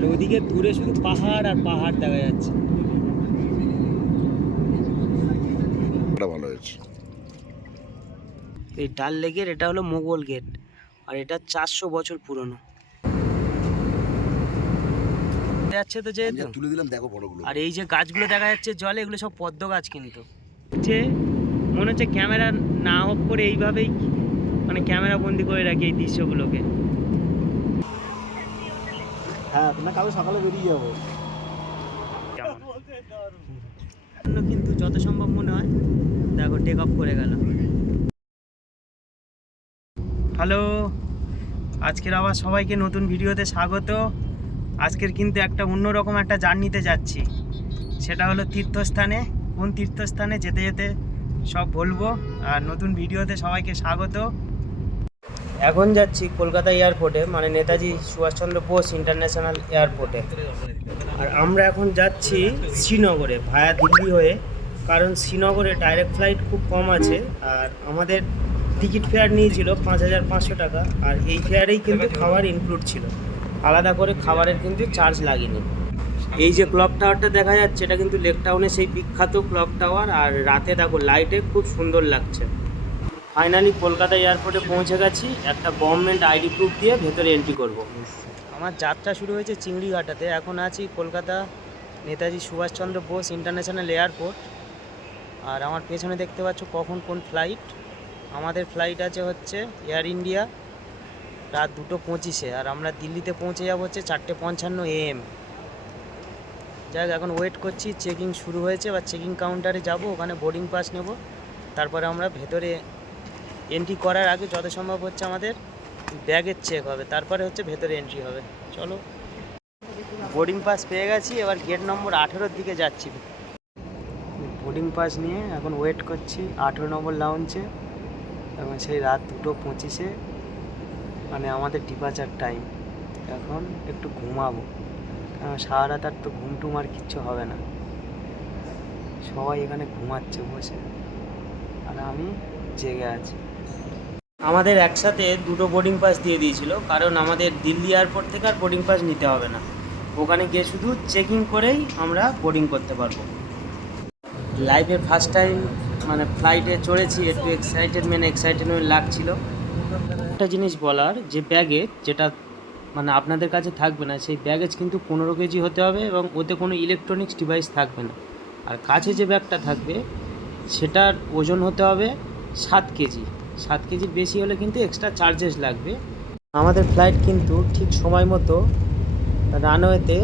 আর ওদিকে দূরে শুধু পাহাড় আর পাহাড় দেখা যাচ্ছে। ভালো হয়েছে। এই ডাল লেকের এটা হলো মোগল গেট, আর এটা 400 বছর পুরনো। যাচ্ছে তো যেহেতু তুলে দিলাম, দেখো বড়গুলো। আর এই যে গাছগুলো দেখা যাচ্ছে জলে, এগুলো সব পদ্ম গাছ। কিন্তু হচ্ছে মনে হচ্ছে ক্যামেরা না অফ করে এইভাবেই মানে ক্যামেরা বন্দি করে রাখি এই দৃশ্যগুলোকে। হ্যাঁ, না কাল সকালে বেরিয়ে যাবো। কিন্তু যত সম্ভব মনে হয় দেখো টেক অফ করে গেল। হ্যালো, আজকের আবার সবাইকে নতুন ভিডিওতে স্বাগত। আজকের কিন্তু একটা অন্যরকম একটা জার্নিতে যাচ্ছি, সেটা হলো তীর্থস্থানে। কোন তীর্থস্থানে যেতে যেতে সব বলবো। আর নতুন ভিডিওতে সবাইকে স্বাগত। এখন যাচ্ছি কলকাতা এয়ারপোর্টে, মানে নেতাজি সুভাষচন্দ্র বোস ইন্টারন্যাশনাল এয়ারপোর্টে। আর আমরা এখন যাচ্ছি শ্রীনগরে ভায়া দিল্লি হয়ে, কারণ শ্রীনগরে ডাইরেক্ট ফ্লাইট খুব কম আছে। আর আমাদের টিকিট ফেয়ার নিয়েছিল 5500 টাকা, আর এই ফেয়ারেই কিন্তু খাবার ইনক্লুড ছিল, আলাদা করে খাবারের কিন্তু চার্জ লাগেনি। এই যে ক্লক টাওয়ারটা দেখা যাচ্ছে, এটা কিন্তু লেক টাউনে সেই বিখ্যাত ক্লক টাওয়ার। আর রাতে দেখো লাইটে খুব সুন্দর লাগছে। ফাইনালি কলকাতা এয়ারপোর্টে পৌঁছে গেছি। একটা গভর্নমেন্ট আইডি প্রুফ দিয়ে ভেতরে এন্ট্রি করব। আমার যাত্রা শুরু হয়েছে চিংড়িঘাটাতে, এখন আছি কলকাতা নেতাজি সুভাষচন্দ্র বোস ইন্টারন্যাশনাল এয়ারপোর্ট। আর আমার পেছনে দেখতে পাচ্ছ কখন কোন ফ্লাইট। আমাদের ফ্লাইট আছে হচ্ছে এয়ার ইন্ডিয়া রাত 2:25-এ, আর আমরা দিল্লিতে পৌঁছে যাবো হচ্ছে 4:55 AM। যাই হোক, এখন ওয়েট করছি, চেকিং শুরু হয়েছে। বা চেকিং কাউন্টারে যাব, ওখানে বোর্ডিং পাস নেব। তারপরে আমরা ভেতরে এন্ট্রি করার আগে যত সম্ভব হচ্ছে আমাদের ব্যাগের চেক হবে, তারপরে হচ্ছে ভেতরে এন্ট্রি হবে। চলো, বোর্ডিং পাস পেয়ে গেছি, এবার গেট নম্বর 18-এর দিকে যাচ্ছি। বোর্ডিং পাস নিয়ে এখন ওয়েট করছি 18 নম্বর লাউঞ্জে, এবং সেই রাত 2:25-এ মানে আমাদের ডিপার্চার টাইম। এখন একটু ঘুমাবো, কারণ সারা রাত আর তো ঘুমটুম আর কিচ্ছু হবে না। সবাই এখানে ঘুমাচ্ছে বসে, আর আমি জেগে আছি। আমাদের একসাথে 2টো বোর্ডিং পাস দিয়ে দিয়েছিল, কারণ আমাদের দিল্লি এয়ারপোর্ট থেকে আর বোর্ডিং পাস নিতে হবে না। ওখানে গিয়ে শুধু চেকিং করেই আমরা বোর্ডিং করতে পারবো। লাইফে ফার্স্ট টাইম মানে ফ্লাইটে চড়েছি, একটু এক্সাইটেডমেন্ট লাগছিল। একটা জিনিস বলার, যে ব্যাগেজ যেটা মানে আপনাদের কাছে থাকবে না, সেই ব্যাগেজ কিন্তু 15 কেজি হতে হবে, এবং ওতে কোনো ইলেকট্রনিক্স ডিভাইস থাকবে না। আর কাছে যে ব্যাগটা থাকবে সেটার ওজন হতে হবে 7 কেজি। 7 কেজির বেশি হলে কিন্তু এক্সট্রা চার্জেস লাগবে। আমাদের ফ্লাইট কিন্তু ঠিক সময় মতো রানওয়েতে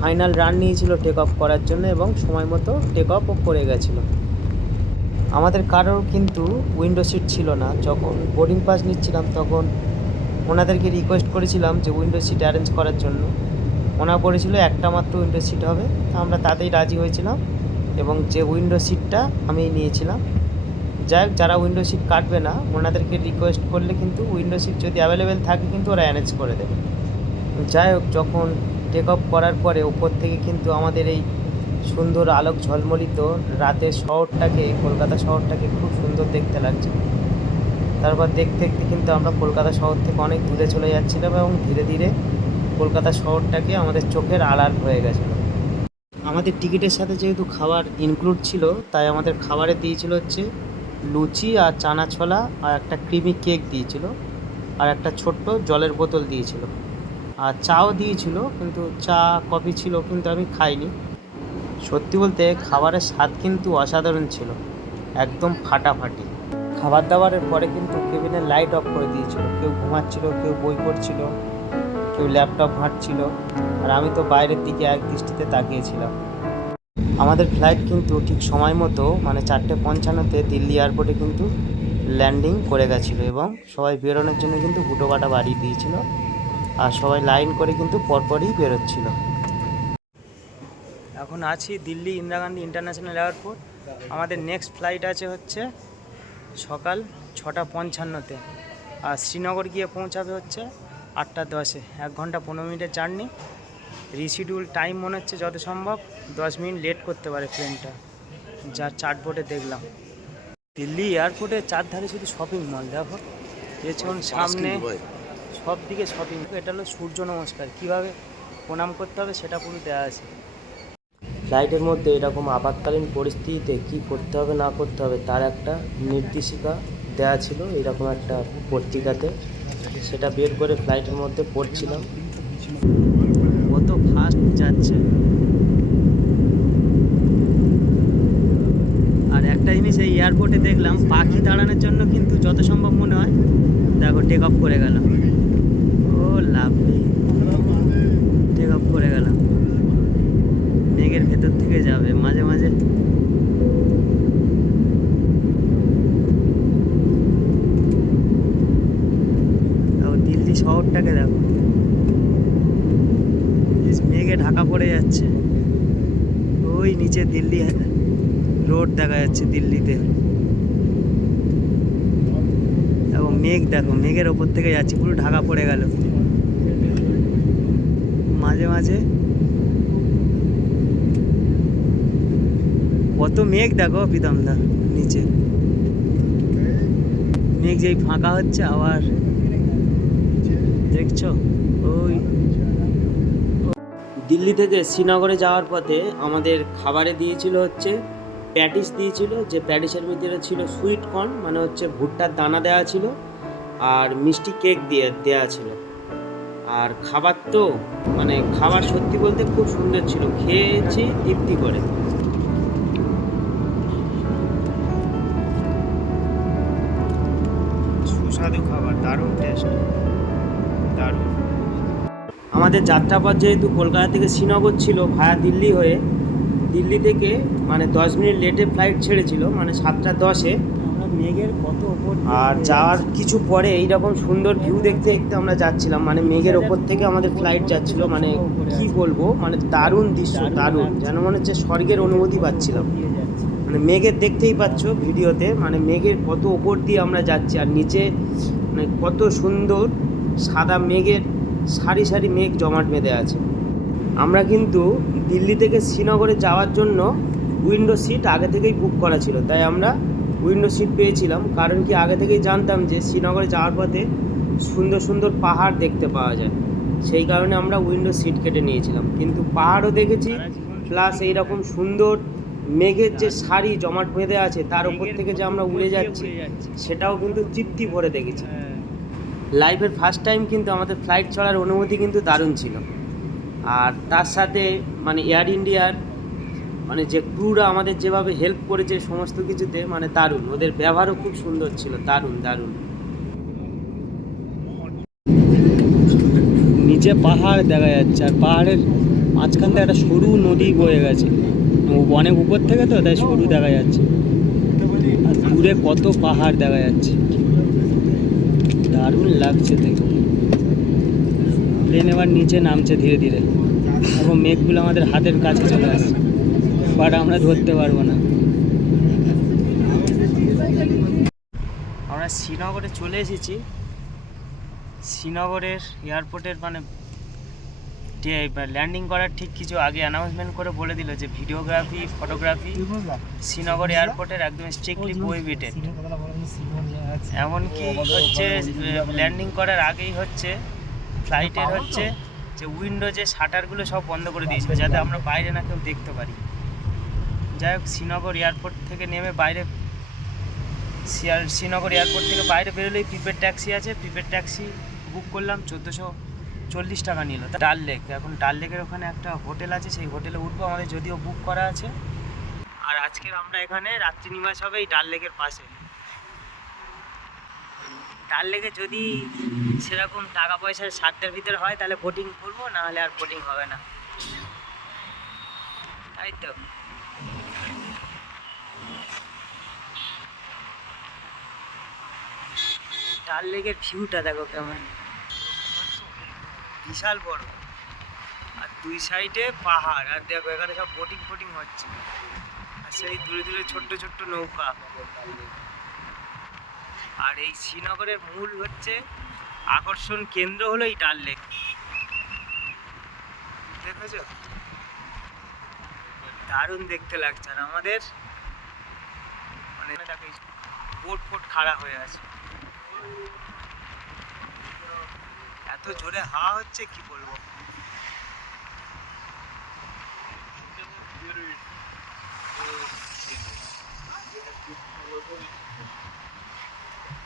ফাইনাল রান নিয়েছিল টেক অফ করার জন্য, এবং সময় মতো টেক অফও করে গেছিলো। আমাদের কারোর কিন্তু উইন্ডো সিট ছিল না। যখন বোর্ডিং পাস নিচ্ছিলাম তখন ওনাদেরকে রিকোয়েস্ট করেছিলাম যে উইন্ডো সিট অ্যারেঞ্জ করার জন্য। ওনারা বলেছিল একটা মাত্র উইন্ডো সিট হবে, তা আমরা তাতেই রাজি হয়েছিলাম, এবং যে উইন্ডো সিটটা আমি নিয়েছিলাম। যাই হোক, যারা উইন্ডো সিট কাটবে না ওনাদেরকে রিকোয়েস্ট করলে কিন্তু উইন্ডো সিট যদি অ্যাভেলেবেল থাকে কিন্তু ওরা অ্যারেঞ্জ করে দেবে। যাই হোক, যখন টেক অফ করার পরে উপর থেকে কিন্তু আমাদের এই সুন্দর আলোক ঝলমলিত রাতের শহরটাকে, কলকাতা শহরটাকে খুব সুন্দর দেখতে লাগছে। তারপর দেখতে দেখতে কিন্তু আমরা কলকাতা শহর থেকে অনেক দূরে চলে যাচ্ছিলাম, এবং ধীরে ধীরে কলকাতা শহরটাকে আমাদের চোখের আড়াল হয়ে গেছিলো। আমাদের টিকিটের সাথে যেহেতু খাবার ইনক্লুড ছিল, তাই আমাদের খাবারে দিয়েছিল হচ্ছে লুচি আর চানা ছোলা, আর একটা ক্রিমি কেক দিয়েছিল, আর একটা ছোট্ট জলের বোতল দিয়েছিল, আর চাও দিয়েছিল। কিন্তু চা কফি ছিল, কিন্তু আমি খাইনি। সত্যি বলতে খাবারের স্বাদ কিন্তু অসাধারণ ছিল, একদম ফাটাফাটি। খাবার দাবারের পরে কিন্তু কেবিনের লাইট অফ করে দিয়েছিল। কেউ ঘুমাচ্ছিল, কেউ বই পড়ছিল, কেউ ল্যাপটপ ঘাঁটছিল, আর আমি তো বাইরের দিকে এক দৃষ্টিতে তাকিয়েছিলাম। আমাদের ফ্লাইট কিন্তু ঠিক সময় মতো মানে 4:55-তে দিল্লি এয়ারপোর্টে কিন্তু ল্যান্ডিং করে গেছিলো, এবং সবাই বেরোনোর জন্য কিন্তু হুটোপাটা বাড়িয়ে দিয়েছিল, আর সবাই লাইন করে কিন্তু পরপরই বেরোচ্ছিল। এখন আছি দিল্লি ইন্দিরা গান্ধী ইন্টারন্যাশনাল এয়ারপোর্ট। আমাদের নেক্সট ফ্লাইট আছে হচ্ছে সকাল 6:55-তে, আর শ্রীনগর গিয়ে পৌঁছাবে হচ্ছে 8:10-এ। 1 ঘন্টা 15 মিনিটের জার্নি। রিশিডিউল টাইম মনে হচ্ছে যত সম্ভব 10 মিনিট লেট করতে পারে প্লেনটা, যা চার্টবোর্ডে দেখলাম। দিল্লি এয়ারপোর্টের চারধারে শুধু শপিং মল, দেখো পেছন সামনে সব দিকে শপিং। এটা হলো সূর্য নমস্কার, কীভাবে প্রণাম করতে হবে সেটা পুরো দেওয়া আছে। ফ্লাইটের মধ্যে এরকম আপাতকালীন পরিস্থিতিতে কি করতে হবে না করতে হবে তার একটা নির্দেশিকা দেওয়া ছিল এরকম একটা পত্রিকাতে, সেটা বের করে ফ্লাইটের মধ্যে পড়ছিলাম। কত ফাস্ট যাচ্ছে। আর একটা জিনিস এই এয়ারপোর্টে দেখলাম, পাখি দাঁড়ানোর জন্য কিন্তু যত সম্ভব মনে হয়, দেখো টেক অফ করে গেল। ও লাভলি, টেক অফ করে গেল। মেঘের ভেতর থেকে যাবে মাঝে মাঝে। দিল্লি শহরটাকে দেখো, মেঘে ঢাকা পড়ে যাচ্ছে। ওই নিচে দিল্লি রোড দেখা যাচ্ছে দিল্লিতে, এবং মেঘ দেখো, মেঘের ওপর থেকে যাচ্ছে, পুরো ঢাকা পড়ে গেল মাঝে মাঝে। কত মেঘ দেখো প্রীতম দা, নিচে মেঘ যেই ফাঁকা হচ্ছে আবার দেখছো। ওই দিল্লি থেকে শ্রীনগরে যাওয়ার পথে আমাদের খাবারে দিয়েছিল হচ্ছে প্যাটিস দিয়েছিল, যে প্যাটিসের ভিতরে ছিল সুইট কর্ন, মানে হচ্ছে ভুট্টার দানা দেওয়া ছিল, আর মিষ্টি কেক দেওয়া ছিল। আর খাবার তো মানে খাবার সত্যি বলতে খুব সুন্দর ছিল, খেয়েছি তৃপ্তি করে। সুস্বাদু খাবার, দারুণ টেস্ট, দারুণ। আমাদের যাত্রাপথ যেহেতু কলকাতা থেকে শ্রীনগর ছিল ভায়া দিল্লি হয়ে, দিল্লি থেকে মানে 10 মিনিট লেটে ফ্লাইট ছেড়েছিল, মানে 7:10-এ। আমরা মেঘের কত ওপর, আর যাওয়ার কিছু পরে এইরকম সুন্দর ভিউ দেখতে দেখতে আমরা যাচ্ছিলাম, মানে মেঘের ওপর থেকে আমাদের ফ্লাইট যাচ্ছিল, মানে কি বলবো, মানে দারুণ দৃশ্য, দারুণ, যেন মনে হচ্ছে স্বর্গের অনুভূতি পাচ্ছিলাম। মানে মেঘের দেখতেই পাচ্ছ ভিডিওতে, মানে মেঘের কত ওপর দিয়ে আমরা যাচ্ছি, আর নিচে মানে কত সুন্দর সাদা মেঘের সারি সারি মেঘ জমাট বেঁধে আছে। আমরা কিন্তু দিল্লি থেকে শ্রীনগরে যাওয়ার জন্য উইন্ডো সিট আগে থেকেই বুক করা ছিল, তাই আমরা উইন্ডো সিট পেয়েছিলাম। কারণ কি, আগে থেকেই জানতাম যে শ্রীনগরে যাওয়ার পথে সুন্দর সুন্দর পাহাড় দেখতে পাওয়া যায়, সেই কারণে আমরা উইন্ডো সিট কেটে নিয়েছিলাম। কিন্তু পাহাড়ও দেখেছি, প্লাস এইরকম সুন্দর মেঘের যে সারি জমাট বেঁধে আছে তার উপর থেকে যে আমরা উড়ে যাচ্ছি সেটাও কিন্তু তৃপ্তি ভরে দেখেছি। লাইফের ফার্স্ট টাইম কিন্তু আমাদের ফ্লাইট চড়ার অনুভূতি কিন্তু দারুণ ছিল। আর তার সাথে মানে এয়ার ইন্ডিয়ার মানে যে ক্রুরা আমাদের যেভাবে হেল্প করেছে সমস্ত কিছুতে, মানে দারুণ, ওদের ব্যবহারও খুব সুন্দর ছিল, দারুণ দারুণ। নিচে পাহাড় দেখা যাচ্ছে, আর পাহাড়ের মাঝখান থেকে একটা সরু নদী বয়ে গেছে, অনেক উপর থেকে তো তাই সরু দেখা যাচ্ছে, আর দূরে কত পাহাড় দেখা যাচ্ছে, দারুণ লাগছে দেখতে। প্লেন এবার নিচে নামছে ধীরে ধীরে, এবং মেঘগুলো আমাদের হাতের কাছে চলে আসছে, বাট আমরা ধরতে পারবো না। আমরা শ্রীনগরে চলে এসেছি। শ্রীনগরের এয়ারপোর্টের মানে ল্যান্ডিং করার ঠিক কিছু আগে অ্যানাউন্সমেন্ট করে বলে দিল যে ভিডিওগ্রাফি ফটোগ্রাফি শ্রীনগর এয়ারপোর্টের একদম স্ট্রিক্টলি প্রহিবিটেড। এমনকি হচ্ছে ল্যান্ডিং করার আগেই হচ্ছে ফ্লাইটের হচ্ছে যে উইন্ডো যে শাটারগুলো সব বন্ধ করে দিয়েছিল, যাতে আমরা বাইরে না কেউ দেখতে পারি। যাই হোক, শ্রীনগর এয়ারপোর্ট থেকে নেমে বাইরে, শ্রীনগর এয়ারপোর্ট থেকে বাইরে বেরোলেই প্রিপেড ট্যাক্সি আছে, প্রিপেড ট্যাক্সি বুক করলাম, 1440 টাকা নিল। ডাল লেক, এখন ডাল লেকের ওখানে একটা হোটেল আছে, সেই হোটেলে উঠবো, আমাদের যদিও বুক করা আছে। আর আজকের আমরা এখানে রাত্রি নিবাস হবে এই ডাল লেকের পাশে। ডাল লেকে যদি সেরকম টাকা পয়সার সাধ্যের ভিতরে হয় তাহলে বোটিং করবো, না হলে আর বোটিং হবে না, তাই তো। ডাল লেকের ভিউটা দেখো কেমন, বিশাল বড়, আর দুই সাইডে পাহাড়, আর দেখো এখানে সব বোটিং ফোটিং হচ্ছে, আর সেই দূরে দূরে ছোট্ট ছোট্ট নৌকা। আর এই শ্রীনগরের মূল হচ্ছে আকর্ষণ কেন্দ্র হলো এই ডাল লেক, দেখেছো, দারুণ দেখতে লাগছে। আর আমাদের মানে বোট ফোট খাড়া হয়ে আছে, এত জোরে হাওয়া হচ্ছে কি বলবো।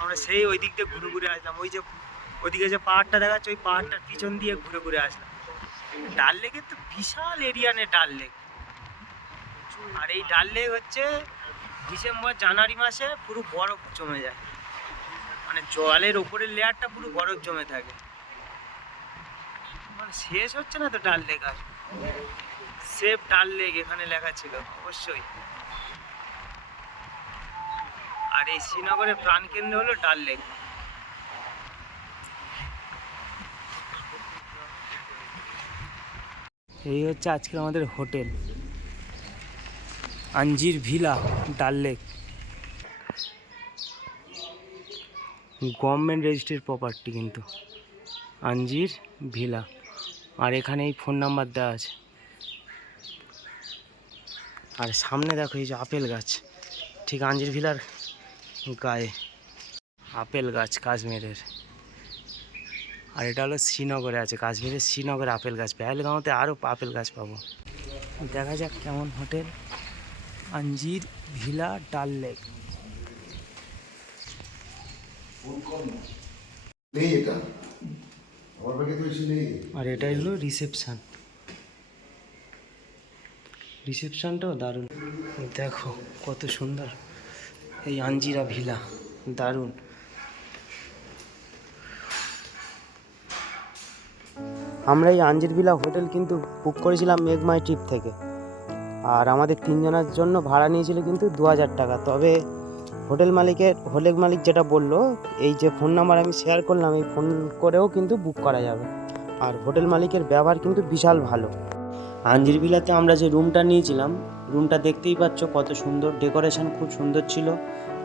আমরা সেই ওই দিক দিয়ে ঘুরে ঘুরে আসলাম, ওই যে ওইদিকে যে পাহাড়টা দেখাচ্ছে ওই পাহাড়টার পিছন দিয়ে ঘুরে ঘুরে আসলাম। ডাল লেকের তো বিশাল এরিয়া নে ডাল লেক, আর এই ডাল লেক হচ্ছে ডিসেম্বর জানুয়ারি মাসে পুরো বরফ জমে যায়, মানে জলের ওপরের লেয়ারটা পুরো বরফ জমে থাকে, মানে শেষ হচ্ছে না তো ডাল লেক। আর সেফ ডাল লেক এখানে লেখা ছিল অবশ্যই। আর এই শ্রীনগরের প্রাণকেন্দ্র হলো ডাল লেক। এই হচ্ছে আজকে আমাদের হোটেল, আঞ্জির ভিলা, ডাল লেক, গভর্নমেন্ট রেজিস্ট্রিড প্রপার্টি কিন্তু আঞ্জির ভিলা। আর এখানে এই ফোন নাম্বার দেওয়া আছে। আর সামনে দেখো এই যে আপেল গাছ, ঠিক আঞ্জির ভিলার গায়ে আপেল গাছ কাশ্মীরের। আর এটা হলো শ্রীনগরে আছে, কাশ্মীরের শ্রীনগরে আপেল গাছ। পেহেলগাঁওতে আরও আপেল গাছ পাবো। দেখা যাক কেমন হোটেল, আঞ্জির ভিলা ডাল লেক। আর এটাই হলো রিসেপশন, রিসেপশনটাও দারুণ। দেখো কত সুন্দর এই আঞ্জিরা ভিলা, দারুণ। আমরা এই আঞ্জির ভিলা হোটেল কিন্তু বুক করেছিলাম মেঘমাই ট্রিপ থেকে, আর আমাদের 3 জনের জন্য ভাড়া নিয়েছিল কিন্তু 2000 টাকা। তবে হোটেল মালিক যেটা বললো, এই যে ফোন নাম্বার আমি শেয়ার করলাম, এই ফোন করেও কিন্তু বুক করা যাবে। আর হোটেল মালিকের ব্যবহার কিন্তু বিশাল ভালো। আঞ্জির ভিলাতে আমরা যে রুমটা নিয়েছিলাম, রুমটা দেখতেই পাচ্ছ কত সুন্দর, ডেকোরেশন খুব সুন্দর ছিল,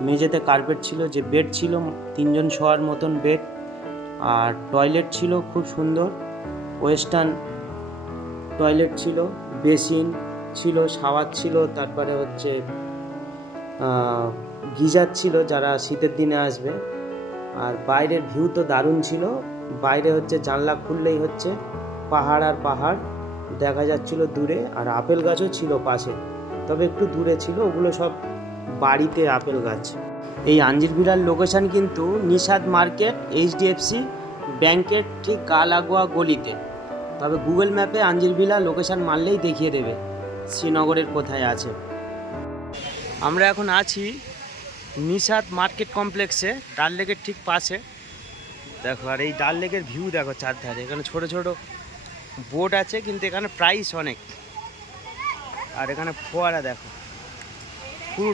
মেঝেতে কার্পেট ছিল, যে বেড ছিল 3 জন শোয়ার মতন বেড, আর টয়লেট ছিল খুব সুন্দর, ওয়েস্টার্ন টয়লেট ছিল, বেসিন ছিল, শাওয়ার ছিল, তারপরে হচ্ছে গিজার ছিল যারা শীতের দিনে আসবে। আর বাইরের ভিউ তো দারুণ ছিল, বাইরে হচ্ছে জানলা খুললেই হচ্ছে পাহাড় আর পাহাড় দেখা যাচ্ছিল দূরে। আর আপেল গাছও ছিল পাশে, তবে একটু দূরে ছিল, ওগুলো সব বাড়িতে আপেল গাছ। এই আঞ্জির ভিলার লোকেশান কিন্তু নিশাদ মার্কেট HDFC ব্যাংকের ঠিক গা লাগোয়া গলিতে। তবে গুগল ম্যাপে আঞ্জির ভিলা লোকেশান মারলেই দেখিয়ে দেবে শ্রীনগরের কোথায় আছে। আমরা এখন আছি নিশাদ মার্কেট কমপ্লেক্সে, ডাল লেকের ঠিক পাশে। দেখো, আর এই ডাল লেকের ভিউ দেখো চারধারে, এখানে ছোট ছোট বোট আছে কিন্তু এখানে প্রাইস অনেক। আর এখানে ফোয়ারা দেখো পুরো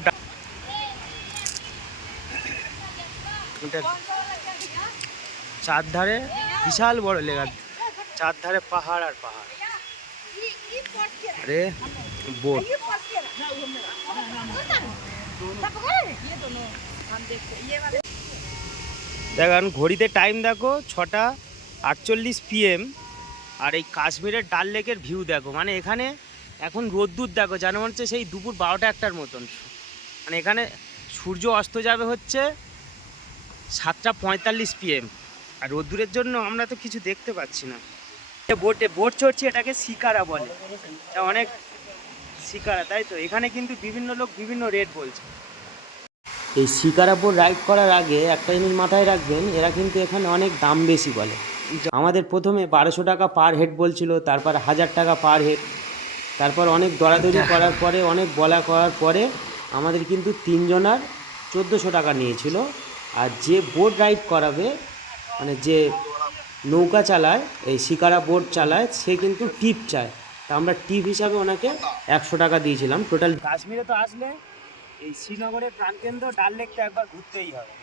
চারধারে বিশাল বড় লেক, চারধারে পাহাড় আর পাহাড়। আরে বোট, দেখুন ঘড়িতে টাইম দেখো 6:48 PM। আর এই কাশ্মীরের ডাল লেকের ভিউ দেখো, মানে এখানে এখন রোদ্দুর দেখো, যেন মনে হচ্ছে সেই দুপুর 12টা-1টার মতন। মানে এখানে সূর্য অস্ত যাবে হচ্ছে 7:45 PM, আর রোদ্দুরের জন্য আমরা তো কিছু দেখতে পাচ্ছি না। বোট চড়ছি, এটাকে শিকারা বলে, এটা অনেক শিকারা, তাই তো। এখানে কিন্তু বিভিন্ন লোক বিভিন্ন রেট বলছে। এই শিকারা বোট রাইড করার আগে একটা জিনিস মাথায় রাখবেন, এরা কিন্তু এখানে অনেক দাম বেশি বলে। আমাদের প্রথমে 1200 টাকা পার হেড বলছিল, তারপর 1000 টাকা পার হেড, তারপর অনেক দরাদরি করার পরে, অনেক বলা করার পরে আমাদের কিন্তু 3 জনার 1400 টাকা নিয়েছিল। আর যে বোট রাইড করাবে, মানে যে নৌকা চালায়, এই শিকারা বোট চালায়, সে কিন্তু টিপ চায়। তা আমরা টিপ হিসাবে ওনাকে 100 টাকা দিয়েছিলাম টোটাল। কাশ্মীরে তো আসলে এই শ্রীনগরের প্রাণকেন্দ্র ডাল লেকটা একবার ঘুরতেই হবে,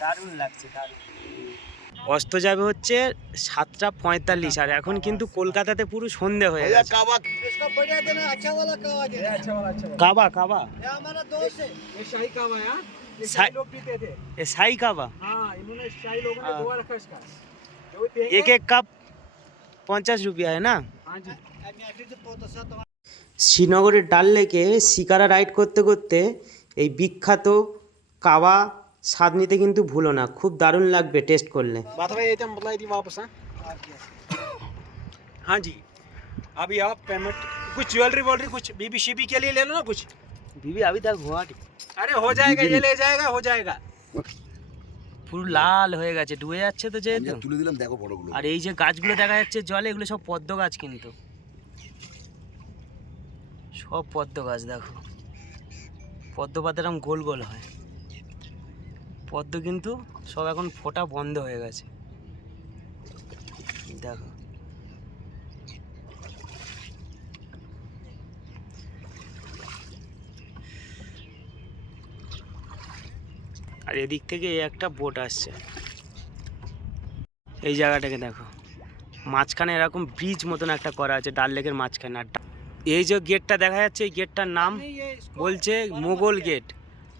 দারুণ লাগছে, দারুণ। অস্ত যাবে হচ্ছে 7:45, আর এখন কিন্তু কলকাতাতে পুরো সন্ধে হয়ে গেছে। কাবা কাবা শাही कावा, एक कप 50 रुपया है ना। শ্রীনগরের ডাল লেকে শিকারা রাইড করতে করতে এই বিখ্যাত কাবা স্বাদ নিতে কিন্তু ভুলো না, খুব দারুণ লাগবে টেস্ট করলে। हाँ जी, अभी आप पेमेंट कुछ ज्वेलरी वॉलरी कुछ बीबी शीबी के लिए लेना ना कुछ। बीबी अभी तक गुवाहाटी अरे हो जाएगा, ये ले जाएगा, हो जाएगा। পুরো লাল হয়ে গেছে, ডুবে যাচ্ছে তো আমি যেহেতু। যা তুলে দিলাম দেখো ফটোগুলো। আর এই যে গাছগুলো দেখা যাচ্ছে জলে, এগুলো সব পদ্ম গাছ, কিন্তু সব পদ্ম গাছ। দেখো পদ্ম পাতা এরকম গোল গোল হয়, পদ্ম কিন্তু সব এখন ফোটা বন্ধ হয়ে গেছে। দেখো আর এদিক থেকে একটা বোট আসছে, এই জায়গাটাকে দেখো, মাঝখানে এরকম ব্রিজ মতন একটা করা আছে ডাল লেকের মাঝখানে। আর এই যে গেটটা দেখা যাচ্ছে, এই গেটটার নাম বলছে মোগল গেট,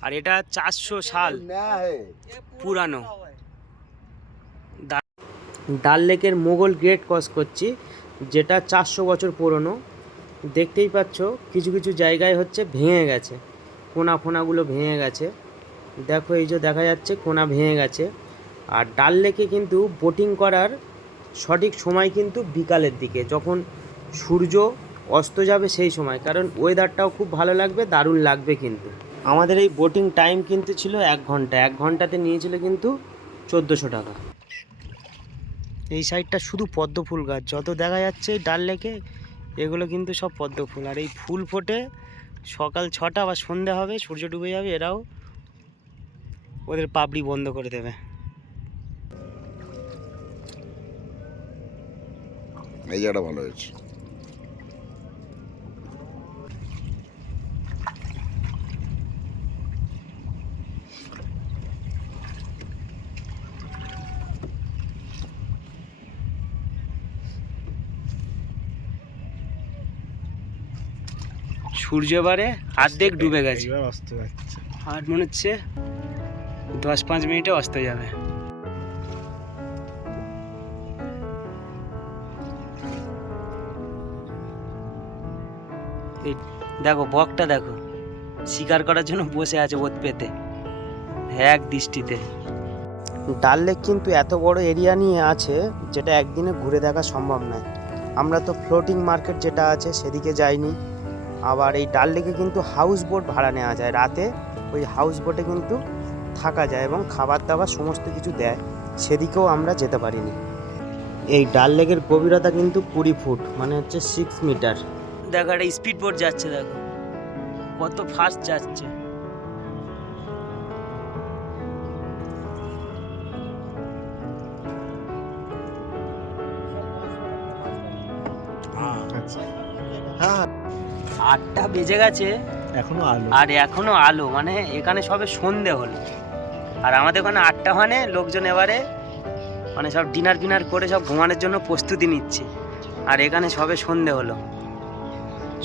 আর এটা 400 সাল পুরানো। ডাল লেকের মোগল গেট ক্রস করছি, যেটা 400 বছর পুরনো। দেখতেই পাচ্ছ কিছু কিছু জায়গায় হচ্ছে ভেঙে গেছে, কোনা ফোনাগুলো ভেঙে গেছে। দেখো এই যে দেখা যাচ্ছে কোনা ভেঙে গেছে। আর ডাল লেকে কিন্তু বোটিং করার সঠিক সময় কিন্তু বিকালের দিকে, যখন সূর্য অস্ত যাবে সেই সময়, কারণ ওয়েদারটাও খুব ভালো লাগবে, দারুণ লাগবে। কিন্তু আমাদের এই বোটিং টাইম কিন্তু ছিল 1 ঘন্টা, 1 ঘন্টাতে নিয়েছিল কিন্তু 1400 টাকা। এই সাইডটা শুধু পদ্ম ফুল গাছ, যত দেখা যাচ্ছে এই ডাল লেকে এগুলো কিন্তু সব পদ্ম ফুল। আর এই ফুল ফোটে সকাল 6টা বা সন্ধে হবে, সূর্য ডুবে যাবে, এরাও ওদের পাপড়ি বন্ধ করে দেবে। এই জায়গাটা ভালো হয়েছে। সূর্য এবারে অর্ধেক ডুবে গেছে, এবার অস্ত যাচ্ছে। আর মনে হচ্ছে 10-5 মিনিটে অস্ত যাবে। এই দেখো বকটা, দেখো শিকার করার জন্য বসে আছে ওত পেতে এক দৃষ্টিতে। ডাল লেক কিন্তু এত বড় এরিয়া নিয়ে আছে, যেটা একদিনে ঘুরে দেখা সম্ভব নয়। আমরা তো ফ্লোটিং মার্কেট যেটা আছে সেদিকে যাইনি। আবার এই ডাল লেকে কিন্তু হাউস বোট ভাড়া নেওয়া যায়, রাতে ওই হাউস বোটে কিন্তু থাকা যায় এবং খাবার দাবার সমস্ত কিছু দেয়, সেদিকেও আমরা যেতে পারিনি। এই ডাল লেকের গভীরতা কিন্তু 20 ফুট, মানে হচ্ছে 6 মিটার। দেখো একটা স্পিড বোট যাচ্ছে, দেখো কত ফাস্ট যাচ্ছে। আচ্ছা, হ্যাঁ 8টা বেজে গেছে এখনো আলো। আর এখনো আলো, মানে এখানে সবে সন্ধে হলো। আর আমাদের ওখানে 8টা মানে লোকজন এবারে মানে সব ডিনার ফিনার করে সব ঘুমানোর জন্য প্রস্তুতি নিচ্ছে, আর এখানে সবে সন্ধে হলো।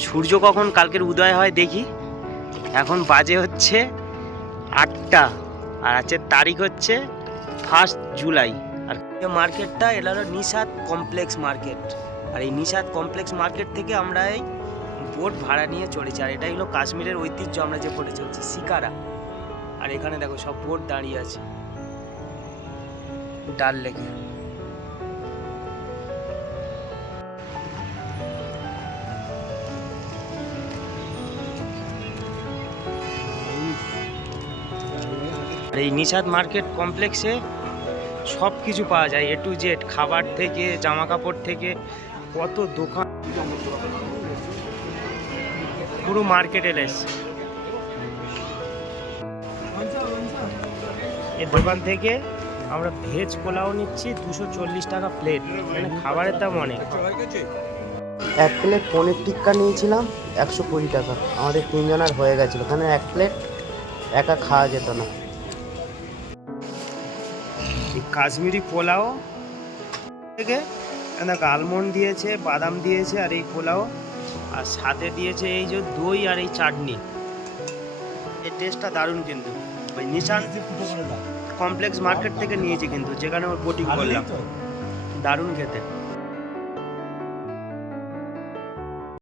সূর্য কখন কালকের উদয় হয় দেখি। এখন বাজে হচ্ছে 8টা, আর আজকের তারিখ হচ্ছে 1 জুলাই। আর মার্কেটটা এটা হলো নিশাদ কমপ্লেক্স মার্কেট। আর এই নিশাদ কমপ্লেক্স মার্কেট থেকে আমরা এই বোট ভাড়া নিয়ে চলেছি। আর এটাই হলো কাশ্মীরের ঐতিহ্য, আমরা যে বোটে চলছি শিকারা। আর এখানে দেখো সব বোট দাঁড়িয়ে আছে ডাল লেকে। আর এই নিশাদ মার্কেট কমপ্লেক্সে সব কিছু পাওয়া যায়, A to Z, খাবার থেকে জামা কাপড় থেকে কত দোকান, পুরো মার্কেটে এসছে। এই দোকান থেকে আমরা ভেজ পোলাও নিচ্ছি 240 টাকা প্লেট, মানে খাবারের দাম অনেক। 1 প্লেট পনির টিক্কা নিয়েছিলাম 120 টাকা, আমাদের 3 জনের হয়ে গেছিলো। ওখানে 1 প্লেট একা খাওয়া যেত না। এই কাশ্মীরি পোলাও থেকে দেখো আলমন্ড দিয়েছে, বাদাম দিয়েছে, আর এই পোলাও, আর সাথে দিয়েছে এই যে দই আর এই চাটনি। এই টেস্টটা দারুণ কিন্তু। ওই নিশান কমপ্লেক্স মার্কেট থেকে নিয়েছি কিন্তু, যেখানে ওর বোটিং করলাম, দারুণ খেতে।